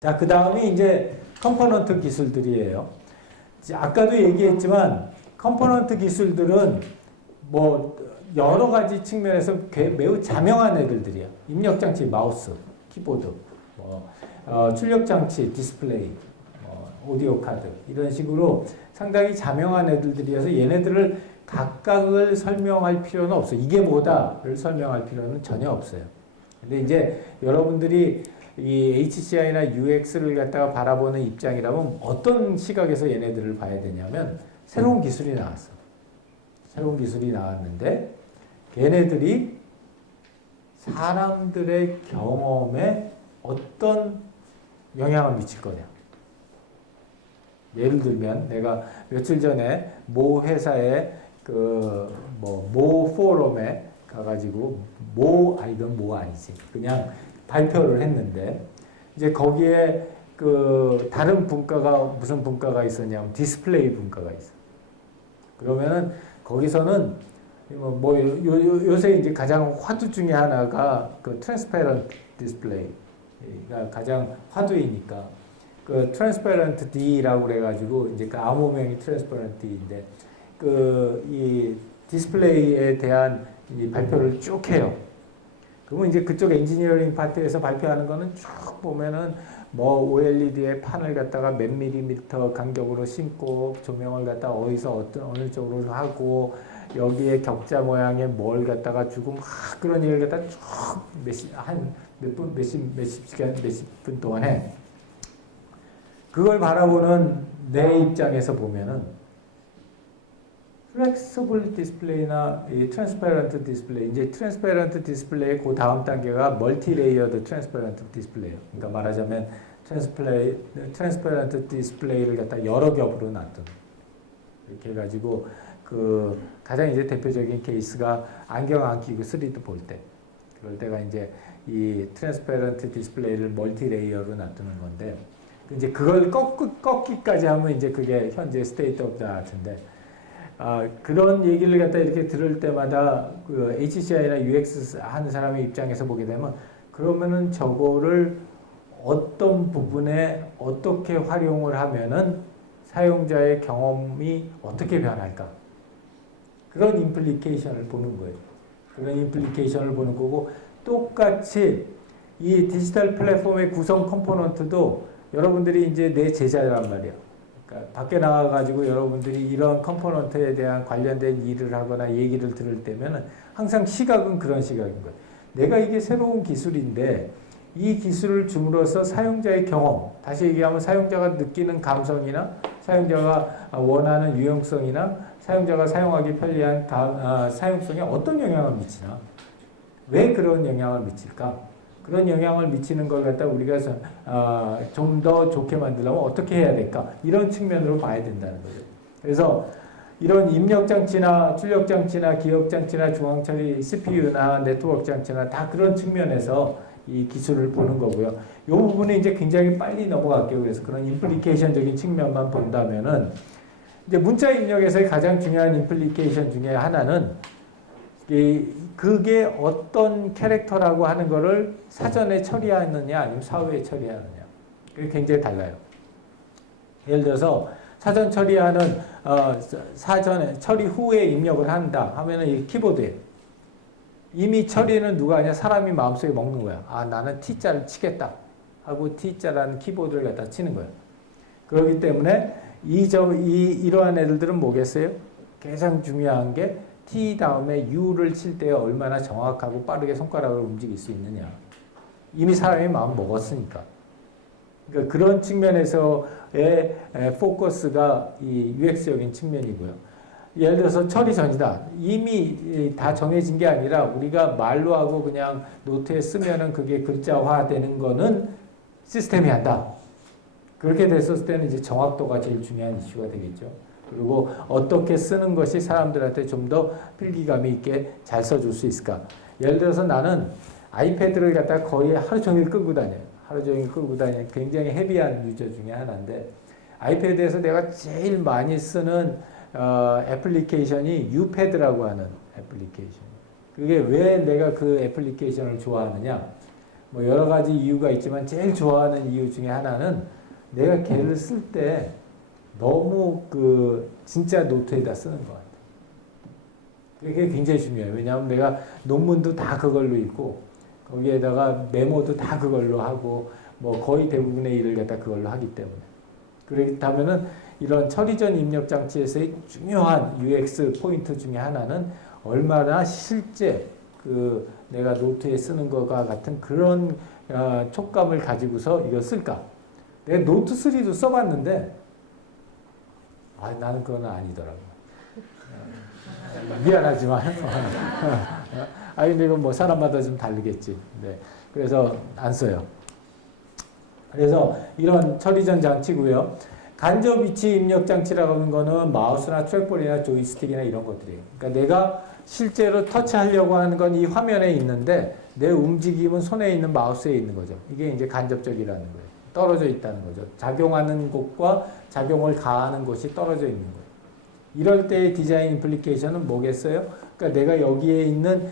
자, 그 다음이 이제 컴포넌트 기술들이에요. 아까도 얘기했지만 컴포넌트 기술들은 뭐 여러 가지 측면에서 매우 자명한 애들들이에요. 입력장치, 마우스, 키보드, 출력장치, 디스플레이, 오디오 카드 이런 식으로 상당히 자명한 애들들이어서 얘네들을 각각을 설명할 필요는 없어요. 이게 뭐다를 설명할 필요는 전혀 없어요. 근데 이제 여러분들이 이 HCI나 UX를 갖다가 바라보는 입장이라면 어떤 시각에서 얘네들을 봐야 되냐면 새로운 기술이 나왔어. 새로운 기술이 나왔는데 걔네들이 사람들의 경험에 어떤 영향을 미칠 거냐. 예를 들면 내가 며칠 전에 모 회사의 모 포럼에 가가지고 이건 뭐 아니지. 그냥 발표를 했는데 이제 거기에 다른 분과가 무슨 분과가 있었냐면 디스플레이 분과가 있어. 그러면은 거기서는 요새 이제 가장 화두 중에 하나가 트랜스페런트 디스플레이가 가장 화두이니까 트랜스페런트 D라고 그래가지고 이제 암호명이 트랜스페런트 D인데 이 디스플레이에 대한 이 발표를 쭉 해요. 그러면 이제 그쪽 엔지니어링 파트에서 발표하는 거는 쭉 보면은 OLED에 판을 갖다가 몇 밀리미터 간격으로 심고 조명을 갖다가 어디서 어느 쪽으로 하고 여기에 격자 모양의 뭘 갖다가 주고 막 그런 얘기를 갖다가 쭉 몇십 시간, 몇십 분 동안 해. 그걸 바라보는 내 입장에서 보면은 플렉서블 디스플레이나 이 트랜스페런트 디스플레이, 이제 트랜스페런트 디스플레이의 그 다음 단계가 멀티 레이어드 트랜스페런트 디스플레이예요. 그러니까 말하자면 트랜스페런트 디스플레이를 갖다 여러 겹으로 놔두는. 이렇게 해가지고 가장 이제 대표적인 케이스가 안경 안 끼고 3D 볼 때. 그럴 때가 이제 이 트랜스페런트 디스플레이를 멀티 레이어로 놔두는 건데 이제 그걸 꺾기까지 하면 이제 그게 현재 스테이트 오브 더 아트인데 그런 얘기를 갖다 이렇게 들을 때마다 HCI나 UX 하는 사람의 입장에서 보게 되면 그러면은 저거를 어떤 부분에 어떻게 활용을 하면은 사용자의 경험이 어떻게 변할까? 그런 임플리케이션을 보는 거예요. 그런 임플리케이션을 보는 거고 똑같이 이 디지털 플랫폼의 구성 컴포넌트도 여러분들이 이제 내 제자란 말이야. 그러니까 밖에 나와가지고 여러분들이 이런 컴포넌트에 대한 관련된 일을 하거나 얘기를 들을 때면은 항상 시각은 그런 시각인 거예요. 내가 이게 새로운 기술인데 이 기술을 줌으로써 사용자의 경험, 다시 얘기하면 사용자가 느끼는 감성이나 사용자가 원하는 유용성이나 사용자가 사용하기 편리한 사용성에 어떤 영향을 미치나? 왜 그런 영향을 미칠까? 그런 영향을 미치는 걸 갖다 우리가 좀 더 좋게 만들려면 어떻게 해야 될까? 이런 측면으로 봐야 된다는 거죠. 그래서 이런 입력장치나 출력장치나 기억장치나 중앙처리 CPU나 네트워크 장치나 다 그런 측면에서 이 기술을 보는 거고요. 이 부분은 이제 굉장히 빨리 넘어갈게요. 그래서 그런 임플리케이션적인 측면만 본다면은 이제 문자 입력에서의 가장 중요한 임플리케이션 중에 하나는 그게 어떤 캐릭터라고 하는 거를 사전에 처리하느냐 아니면 사후에 처리하느냐. 그게 굉장히 달라요. 예를 들어서 사전 처리하는 사전에 처리 후에 입력을 한다 하면은 이 키보드에 이미 처리는 누가 하냐? 사람이 마음속에 먹는 거야. 나는 T자를 치겠다 하고 T자라는 키보드를 갖다 치는 거예요. 그렇기 때문에 이러한 애들은 뭐겠어요? 가장 중요한 게 T 다음에 U를 칠 때 얼마나 정확하고 빠르게 손가락을 움직일 수 있느냐. 이미 사람이 마음 먹었으니까. 그러니까 그런 측면에서의 포커스가 이 UX적인 측면이고요. 예를 들어서 처리 전이다. 이미 다 정해진 게 아니라 우리가 말로 하고 그냥 노트에 쓰면은 그게 글자화되는 거는 시스템이 한다. 그렇게 됐을 때는 이제 정확도가 제일 중요한 이슈가 되겠죠. 그리고 어떻게 쓰는 것이 사람들한테 좀 더 필기감이 있게 잘 써줄 수 있을까. 예를 들어서 나는 아이패드를 갖다가 거의 하루 종일 끌고 다녀요. 하루 종일 끌고 다니는 굉장히 헤비한 유저 중에 하나인데 아이패드에서 내가 제일 많이 쓰는 애플리케이션이 유패드라고 하는 애플리케이션. 그게 왜 내가 그 애플리케이션을 좋아하느냐. 뭐 여러 가지 이유가 있지만 제일 좋아하는 이유 중에 하나는 내가 걔를 쓸 때 너무 그 진짜 노트에다 쓰는 것 같아요. 그게 굉장히 중요해요. 왜냐하면 내가 논문도 다 그걸로 읽고 거기에다가 메모도 다 그걸로 하고 뭐 거의 대부분의 일을 갖다 그걸로 하기 때문에 그렇다면은 이런 처리 전 입력 장치에서의 중요한 UX 포인트 중에 하나는 얼마나 실제 그 내가 노트에 쓰는 것과 같은 그런 촉감을 가지고서 이거 쓸까? 내가 노트 3도 써봤는데 나는 그건 아니더라고. 미안하지만 근데 이건 뭐 사람마다 좀 다르겠지. 네. 그래서 안 써요. 그래서 이런 처리 전 장치고요. 간접 위치 입력 장치라고 하는 거는 마우스나 트랙볼이나 조이스틱이나 이런 것들이에요. 그러니까 내가 실제로 터치하려고 하는 건 이 화면에 있는데 내 움직임은 손에 있는 마우스에 있는 거죠. 이게 이제 간접적이라는 거예요. 떨어져 있다는 거죠. 작용하는 곳과 작용을 가하는 곳이 떨어져 있는 거예요. 이럴 때의 디자인 임플리케이션은 뭐겠어요? 그러니까 내가 여기에 있는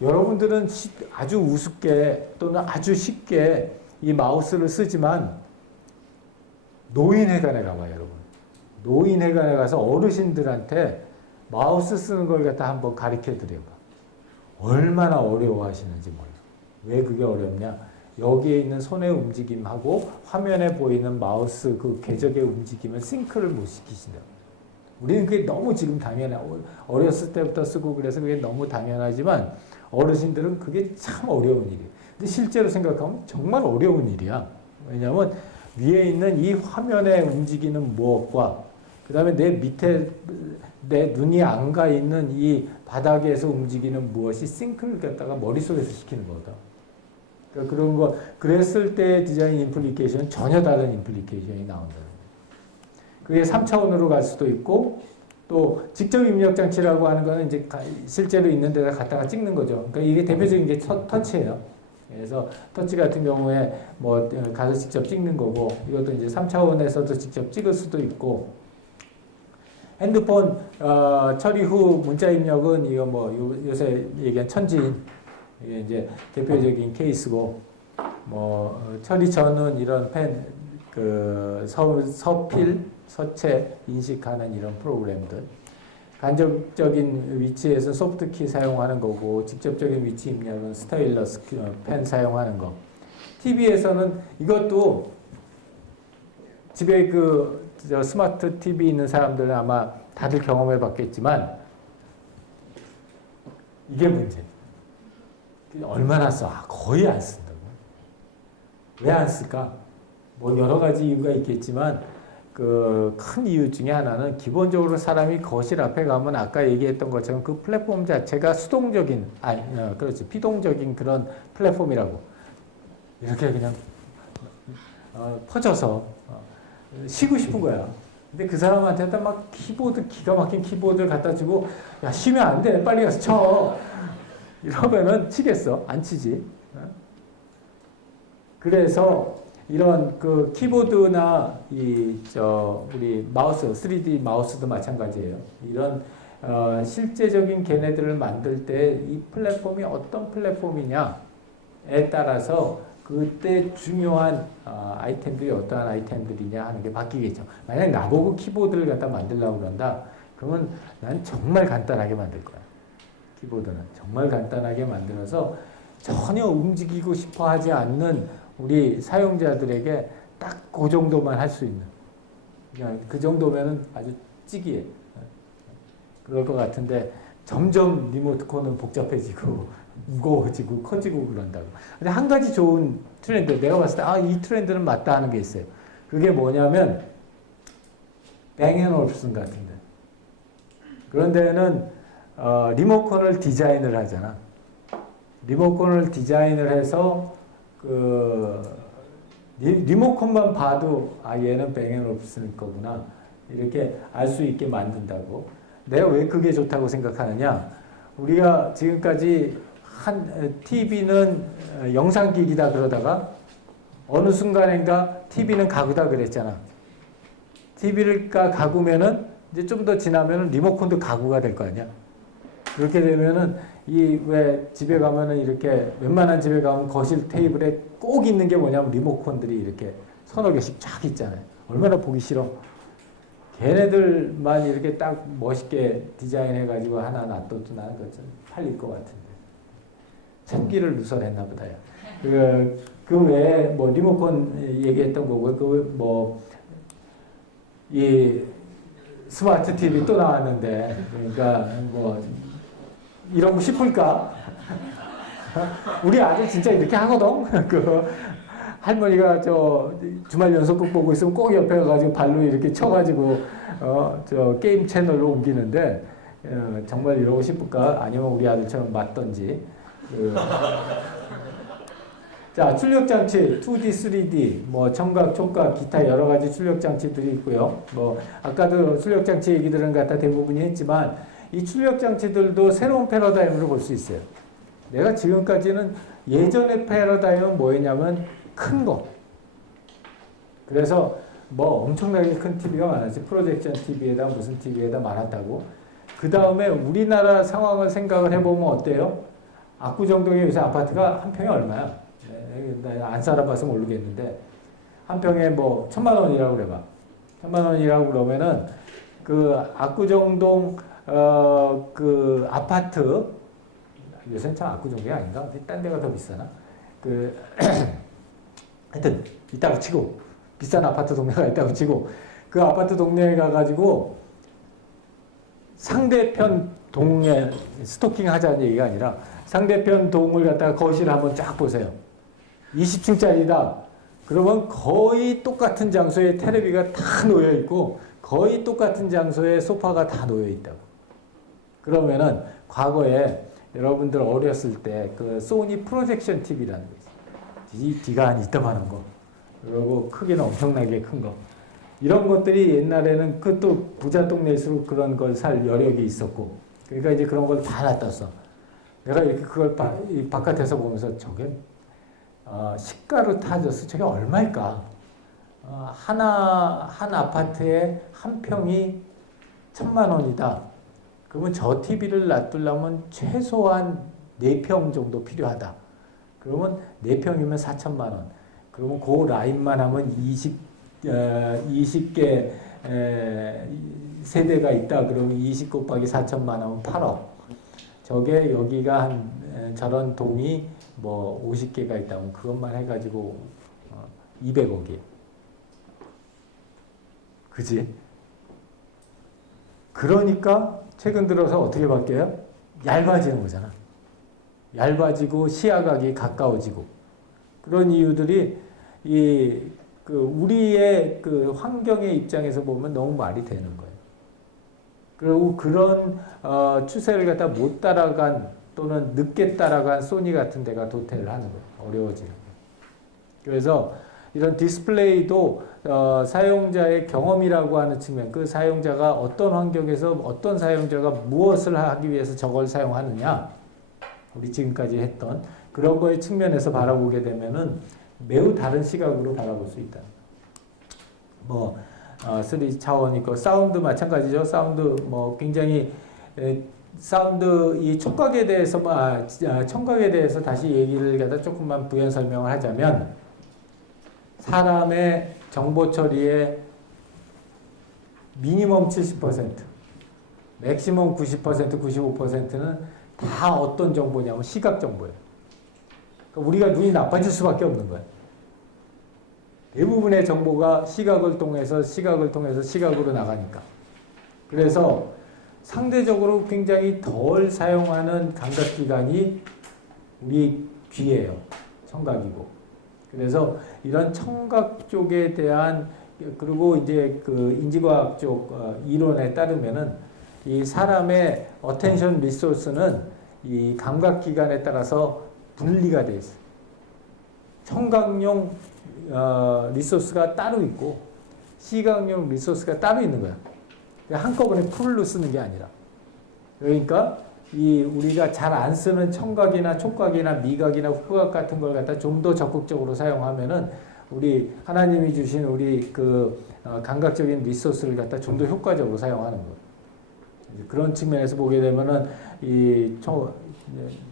여러분들은 아주 우습게 또는 아주 쉽게 이 마우스를 쓰지만 노인회관에 가봐요, 여러분. 노인회관에 가서 어르신들한테 마우스 쓰는 걸 갖다 한번 가르쳐 드려봐. 얼마나 어려워하시는지 몰라. 왜 그게 어렵냐? 여기에 있는 손의 움직임하고 화면에 보이는 마우스 그 궤적의 움직임을 싱크를 못 시키신다고. 우리는 그게 너무 지금 어렸을 때부터 쓰고 그래서 그게 너무 당연하지만 어르신들은 그게 참 어려운 일이에요. 근데 실제로 생각하면 정말 어려운 일이야. 왜냐하면 위에 있는 이 화면에 움직이는 무엇과 그 다음에 내 밑에 내 눈이 안 가 있는 이 바닥에서 움직이는 무엇이 싱크를 갖다가 머릿속에서 시키는 거다. 그러니까 그런 거 그랬을 때 디자인 임플리케이션은 전혀 다른 임플리케이션이 나온다는 거예요. 그게 3차원으로 갈 수도 있고 또 직접 입력 장치라고 하는 거는 이제 실제로 있는 데다 갖다가 찍는 거죠. 그러니까 이게 대표적인 게 터치예요. 그래서 터치 같은 경우에 뭐 가서 직접 찍는 거고 이것도 이제 3차원에서도 직접 찍을 수도 있고 핸드폰 처리 후 문자 입력은 이거 뭐 요새 얘기한 천지인 이게 이제 대표적인 케이스고 뭐 처리 전은 이런 서필 서체 인식하는 이런 프로그램들 간접적인 위치에서 소프트키 사용하는 거고 직접적인 위치 입력은 스타일러스 펜 사용하는 거. TV에서는 이것도 집에 스마트 TV 있는 사람들은 아마 다들 경험해 봤겠지만 이게 문제. 얼마나 써? 거의 안 쓴다고. 왜 안 쓸까? 뭐 여러 가지 이유가 있겠지만 그 큰 이유 중에 하나는 기본적으로 사람이 거실 앞에 가면 아까 얘기했던 것처럼 그 플랫폼 자체가 수동적인 그렇지 비동적인 그런 플랫폼이라고 이렇게 그냥 퍼져서 쉬고 싶은 거야. 근데 그 사람한테 막 기가 막힌 키보드를 갖다 주고 야 쉬면 안 돼 빨리 가서 쳐 이러면은 치겠어? 안 치지. 그래서 이런 그 키보드나 우리 마우스, 3D 마우스도 마찬가지예요. 이런 실제적인 걔네들을 만들 때 이 플랫폼이 어떤 플랫폼이냐에 따라서 그때 중요한 아이템들이 어떠한 아이템들이냐 하는 게 바뀌겠죠. 만약 나보고 키보드를 갖다 만들려고 그런다. 그러면 난 정말 간단하게 만들 거야. 키보드는 정말 간단하게 만들어서 전혀 움직이고 싶어 하지 않는 우리 사용자들에게 딱 그 정도만 할 수 있는 그냥 그 정도면은 아주 찌기해. 그럴 것 같은데 점점 리모트콘은 복잡해지고 무거워지고 커지고 그런다고. 근데 한 가지 좋은 트렌드 내가 봤을 때 이 트렌드는 맞다 하는 게 있어요. 그게 뭐냐면 뱅앤올프슨 같은데 그런 데는 리모컨을 디자인을 하잖아. 리모컨을 디자인을 해서 리모컨만 봐도 얘는 뱅앤올프슨일 거구나 이렇게 알 수 있게 만든다고. 내가 왜 그게 좋다고 생각하느냐? 우리가 지금까지 TV는 영상기기다 그러다가 어느 순간인가 TV는 가구다 그랬잖아. TV가 가구면은 이제 좀 더 지나면은 리모컨도 가구가 될 거 아니야. 그렇게 되면은 이 왜 집에 가면은 이렇게 웬만한 집에 가면 거실 테이블에 꼭 있는 게 뭐냐면 리모컨들이 이렇게 서너 개씩 쫙 있잖아요. 얼마나 보기 싫어. 걔네들만 이렇게 딱 멋있게 디자인해가지고 하나 놔둬도 나는 그거 좀 팔릴 것 같은데. 참기를 누설했나 보다요. 그 외에 뭐 리모컨 얘기했던 거고, 이 스마트 TV 또 나왔는데, 그러니까 뭐 이러고 싶을까? 우리 아들 진짜 이렇게 하거든. 그 할머니가 저 주말 연속극 보고 있으면 꼭 옆에 가가지고 발로 이렇게 쳐가지고 저 게임 채널로 옮기는데 정말 이러고 싶을까? 아니면 우리 아들처럼 맞던지. 자, 출력 장치 2D, 3D, 뭐 청각, 촉각, 기타 여러 가지 출력 장치들이 있고요. 뭐 아까도 출력 장치 얘기들은 갖다 대부분이 했지만 이 출력 장치들도 새로운 패러다임으로 볼 수 있어요. 내가 지금까지는 예전의 패러다임은 뭐였냐면 큰 거. 그래서 뭐 엄청나게 큰 TV가 많았지. 프로젝션 TV에다 무슨 TV에다 많았다고. 그 다음에 우리나라 상황을 생각을 해보면 어때요? 압구정동에 요새 아파트가 한 평에 얼마야? 안 살아봐서 모르겠는데 한 평에 뭐 1,000만 원이라고 그래봐. 1,000만 원이라고 그러면은 그 압구정동 그 아파트 요새는 참 압구정동이 아닌가? 어디 딴 데가 더 비싸나? 그 하여튼 있다고 치고 비싼 아파트 동네가 있다고 치고 그 아파트 동네에 가가지고 상대편 동에 스토킹 하자는 얘기가 아니라 상대편 동을 갖다가 거실을 한번 쫙 보세요. 20층짜리다. 그러면 거의 똑같은 장소에 테레비가 다 놓여 있고 거의 똑같은 장소에 소파가 다 놓여 있다고. 그러면은 과거에 여러분들 어렸을 때 그 소니 프로젝션 TV라는 거 있어요. 이 뒤가 한 이따만한 거. 그리고 크기는 엄청나게 큰 거. 이런 것들이 옛날에는 그 또 부자 동네일수록 그런 걸 살 여력이 있었고. 그러니까 이제 그런 걸 다 놔뒀어. 내가 이렇게 그걸 바깥에서 보면서 저게 시가로 타졌어. 저게 얼마일까? 한 아파트에 한 평이 1,000만 원이다. 그러면 저 TV를 놔두려면 최소한 4평 정도 필요하다. 그러면 4평이면 4,000만 원. 그러면 그 라인만 하면 20개 세대가 있다. 그러면 20 곱하기 4,000만 원은 8억. 저게 여기가 한 저런 동이 뭐 50개가 있다면 그것만 해가지고 200억이에요. 그지? 그러니까 최근 들어서 어떻게 바뀌어요? 얇아지는 거잖아. 얇아지고 시야각이 가까워지고 그런 이유들이 우리의 그 환경의 입장에서 보면 너무 말이 되는 거예요. 그리고 그런 추세를 갖다 못 따라간 또는 늦게 따라간 소니 같은 데가 도태를 하는 거예요. 어려워지는 거예요. 그래서 이런 디스플레이도 사용자의 경험이라고 하는 측면, 그 사용자가 어떤 환경에서 어떤 사용자가 무엇을 하기 위해서 저걸 사용하느냐, 우리 지금까지 했던 그런 거의 측면에서 바라보게 되면은 매우 다른 시각으로 바라볼 수 있다. 뭐 3차원 있고 사운드 마찬가지죠. 사운드 뭐 굉장히 사운드 이 촉각에 대해서 청각에 대해서 다시 얘기를 갖다 조금만 부연 설명을 하자면 사람의 정보 처리의 미니멈 70%, 맥시멈 90%, 95%는 다 어떤 정보냐면 시각 정보예요. 그러니까 우리가 눈이 나빠질 수밖에 없는 거예요. 대부분의 정보가 시각을 통해서 시각으로 나가니까. 그래서 상대적으로 굉장히 덜 사용하는 감각기관이 우리 귀예요. 청각이고. 그래서 이런 청각 쪽에 대한 그리고 이제 그 인지과학 쪽 이론에 따르면은 이 사람의 어텐션 리소스는 이 감각기관에 따라서 분리가 돼 있어요. 청각용 리소스가 따로 있고 시각용 리소스가 따로 있는 거야. 한꺼번에 풀로 쓰는 게 아니라. 그러니까 이 우리가 잘 안 쓰는 청각이나 촉각이나 미각이나 후각 같은 걸 갖다 좀 더 적극적으로 사용하면은 우리 하나님이 주신 우리 그 감각적인 리소스를 갖다 좀 더 효과적으로 사용하는 거예요. 그런 측면에서 보게 되면은 이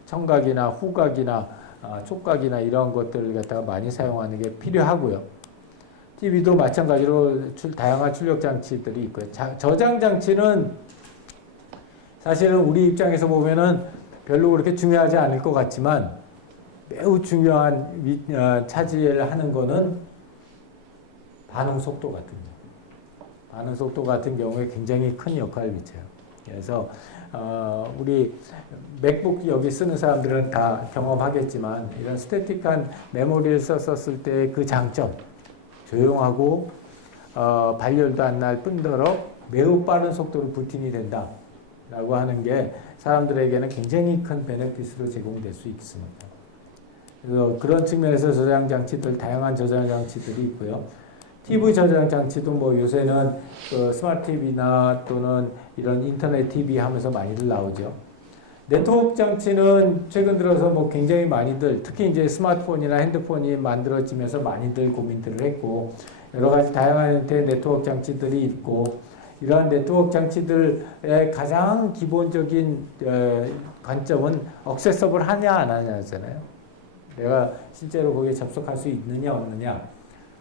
청각이나 후각이나 촉각이나 이런 것들을 갖다가 많이 사용하는 게 필요하고요. TV도 마찬가지로 다양한 출력 장치들이 있고요. 저장 장치는 사실은 우리 입장에서 보면은 별로 그렇게 중요하지 않을 것 같지만 매우 중요한 차지를 하는 거는 반응 속도 같은 거. 반응 속도 같은 경우에 굉장히 큰 역할을 미쳐요. 그래서 우리 맥북 여기 쓰는 사람들은 다 경험하겠지만 이런 스태틱한 메모리를 썼을 때 그 장점, 조용하고 발열도 안 날 뿐더러 매우 빠른 속도로 부팅이 된다 라고 하는 게 사람들에게는 굉장히 큰 베네핏으로 제공될 수 있습니다. 그래서 그런 측면에서 저장 장치들, 다양한 저장 장치들이 있고요. TV 저장 장치도 뭐 요새는 그 스마트 TV나 또는 이런 인터넷 TV 하면서 많이들 나오죠. 네트워크 장치는 최근 들어서 뭐 굉장히 많이들, 특히 이제 스마트폰이나 핸드폰이 만들어지면서 많이들 고민들을 했고, 여러 가지 다양한 형태의 네트워크 장치들이 있고, 이러한 네트워크 장치들의 가장 기본적인 관점은 억세서블 하냐 안 하냐잖아요. 내가 실제로 거기에 접속할 수 있느냐 없느냐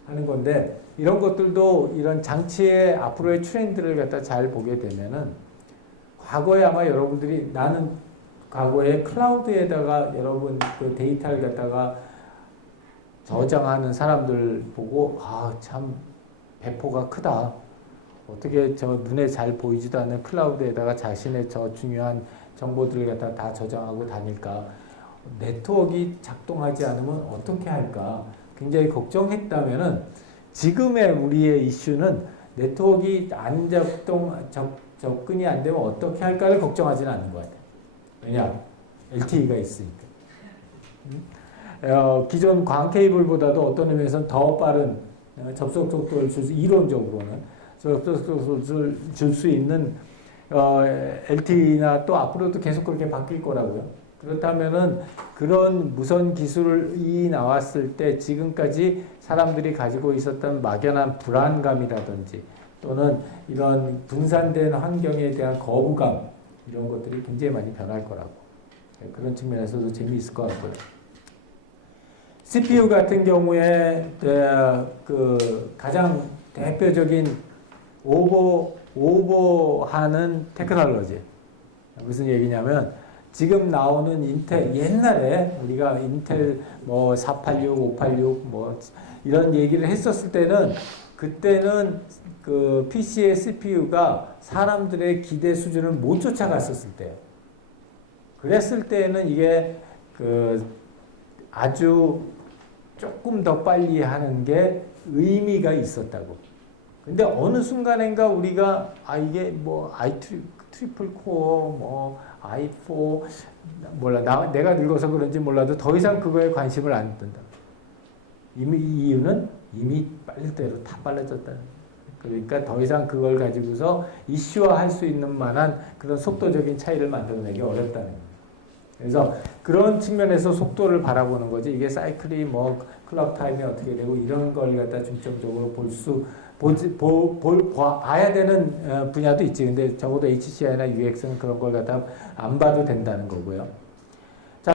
하는 건데, 이런 것들도 이런 장치의 앞으로의 트렌드를 갖다 잘 보게 되면은 과거에 아마 여러분들이 나는 과거에 클라우드에다가 여러분 그 데이터를 갖다가 저장하는 사람들 보고 참 배포가 크다. 어떻게 저 눈에 잘 보이지도 않는 클라우드에다가 자신의 저 중요한 정보들을 갖다 다 저장하고 다닐까? 네트워크가 작동하지 않으면 어떻게 할까? 굉장히 걱정했다면은 지금의 우리의 이슈는 네트워크가 안 접근이 안 되면 어떻게 할까를 걱정하지는 않는 것 같아요. 왜냐? LTE가 있으니까. 기존 광 케이블보다도 어떤 의미에서는 더 빠른 접속 속도를 이론적으로는 접속 속도를 줄 수 있는 LTE나 또 앞으로도 계속 그렇게 바뀔 거라고요. 그렇다면은 그런 무선 기술이 나왔을 때 지금까지 사람들이 가지고 있었던 막연한 불안감이라든지 또는 이런 분산된 환경에 대한 거부감 이런 것들이 굉장히 많이 변할 거라고. 그런 측면에서도 재미있을 것 같고요. CPU 같은 경우에 그 가장 대표적인 오버하는 테크놀로지. 무슨 얘기냐면 지금 나오는 인텔, 옛날에 우리가 인텔 뭐 486, 586 뭐 이런 얘기를 했었을 때는 그때는 그 PC의 CPU가 사람들의 기대 수준을 못 쫓아갔었을 때요. 그랬을 때는 이게 그 아주 조금 더 빨리 하는 게 의미가 있었다고. 근데 어느 순간인가 우리가 이게 뭐 i3 트리플 코어 뭐 i4 몰라 내가 늙어서 그런지 몰라도 더 이상 그거에 관심을 안 둔다. 이유는 이미 빨릴 대로 다 빨라졌다는. 그러니까 더 이상 그걸 가지고서 이슈화할 수 있는 만한 그런 속도적인 차이를 만들어내기 어렵다는 거예요. 그래서 그런 측면에서 속도를 바라보는 거지. 이게 사이클이 뭐 클럭 타임이 어떻게 되고 이런 걸 갖다 중점적으로 봐야 되는 분야도 있지. 근데 적어도 HCI나 UX는 그런 걸 갖다 안 봐도 된다는 거고요.